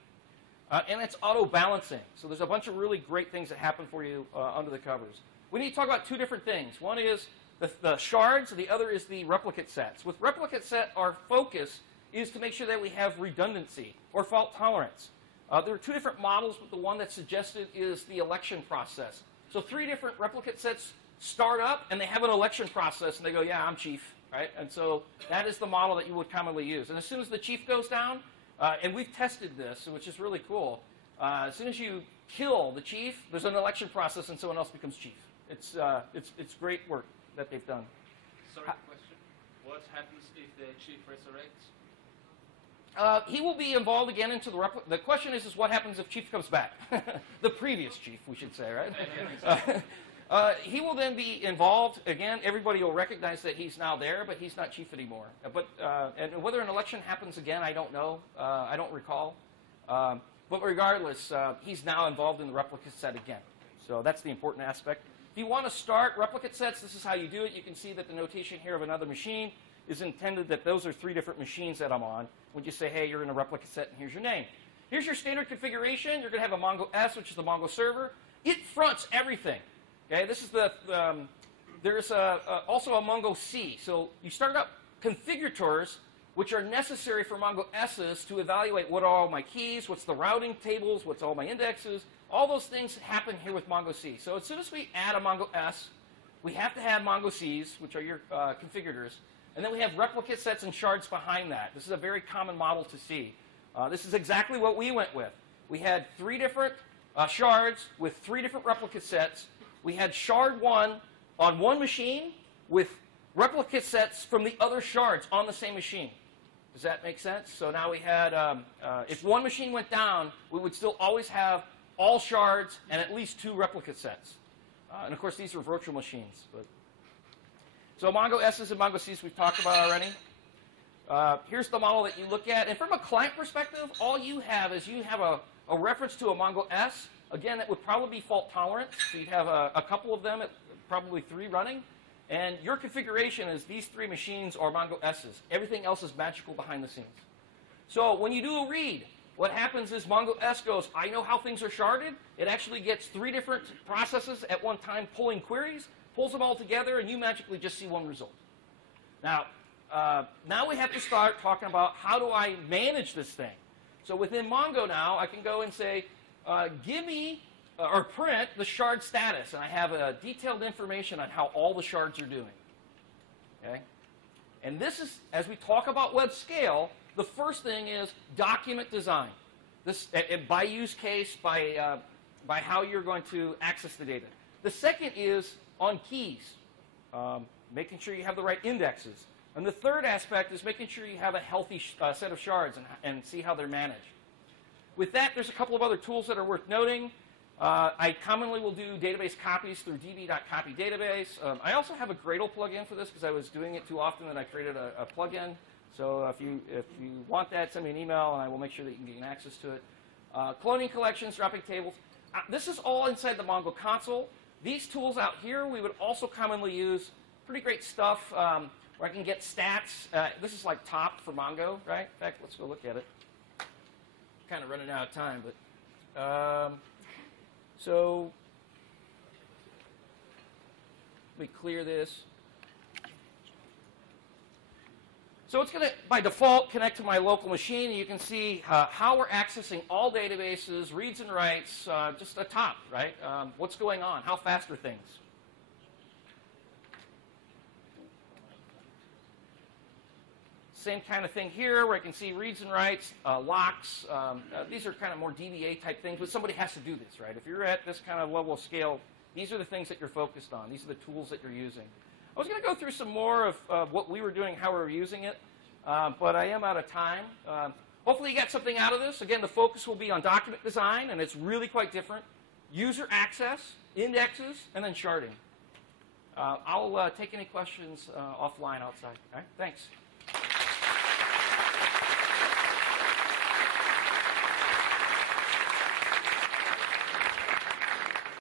And it's auto-balancing. So there's a bunch of really great things that happen for you under the covers. We need to talk about 2 different things. One is the shards, the other is the replicate sets. With replicate set, our focus is to make sure that we have redundancy or fault tolerance. There are 2 different models, but the one that's suggested is the election process. So 3 different replicate sets start up, and they have an election process, and they go, yeah, I'm chief, right? And so that is the model that you would commonly use. And as soon as the chief goes down, and we've tested this, which is really cool, as soon as you kill the chief, there's an election process, and someone else becomes chief. It's great work that they've done. Sorry, question. What happens if the chief resurrects? He will be involved again into the question is what happens if chief comes back? The previous chief, we should say, right? He will then be involved again. Everybody will recognize that he's now there, but he's not chief anymore. And whether an election happens again, I don't know. I don't recall. But regardless, he's now involved in the replicate set again. So that's the important aspect. If you want to start replicate sets, this is how you do it. You can see that the notation here of another machine is intended that those are 3 different machines that I'm on. When you say, hey, you're in a replicate set, and here's your name. Here's your standard configuration. You're going to have a Mongo S, which is the Mongo server. It fronts everything. Okay, this is there's also a Mongo C. So you start up configurators, which are necessary for Mongo S's to evaluate what are all my keys, what's the routing tables, what's all my indexes. All those things happen here with Mongo C. So as soon as we add a Mongo S, we have to have Mongo Cs, which are your configurators. And then we have replicate sets and shards behind that. This is a very common model to see. This is exactly what we went with. We had 3 different shards with 3 different replicate sets. We had shard 1 on one machine with replicate sets from the other shards on the same machine. Does that make sense? So now we had, if one machine went down, we would still always have all shards and at least 2 replicate sets. And of course, these are virtual machines. So Mongo S's and Mongo C's we've talked about already. Here's the model that you look at. And from a client perspective, all you have is you have a reference to a Mongo S. Again, that would probably be fault tolerant. So you'd have a couple of them, probably 3 running. And your configuration is these 3 machines are Mongo S's. Everything else is magical behind the scenes. So when you do a read, what happens is Mongo S goes, I know how things are sharded. It actually gets 3 different processes at one time pulling queries, pulls them all together, and you magically just see one result. Now we have to start talking about how do I manage this thing. So within Mongo now, I can go and say, give me or print the shard status, and I have detailed information on how all the shards are doing. Okay? And this is, as we talk about web scale, the first thing is document design. This by use case, by how you're going to access the data. The second is on keys, making sure you have the right indexes. And the third aspect is making sure you have a healthy set of shards and see how they're managed. With that, there's a couple of other tools that are worth noting. I commonly will do database copies through db.copy database. I also have a Gradle plugin for this because I was doing it too often and I created a plugin. So if you want that, send me an email and I will make sure that you can gain access to it. Cloning collections, dropping tables. This is all inside the Mongo console. These tools out here we would also commonly use. Pretty great stuff where I can get stats. This is like top for Mongo, right? In fact, let's go look at it. Kind of running out of time, but so let me clear this. So it's going to, by default, connect to my local machine. And you can see how we're accessing all databases, reads and writes, just a top, right? What's going on? How fast are things? Same kind of thing here, where I can see reads and writes, locks. These are kind of more DBA type things, but somebody has to do this, right? If you're at this kind of level of scale, these are the things that you're focused on. These are the tools that you're using. I was going to go through some more of what we were doing, how we were using it, but I am out of time. Hopefully you got something out of this. Again, the focus will be on document design, and it's really quite different. User access, indexes, and then sharding. I'll take any questions offline outside. All right? Thanks.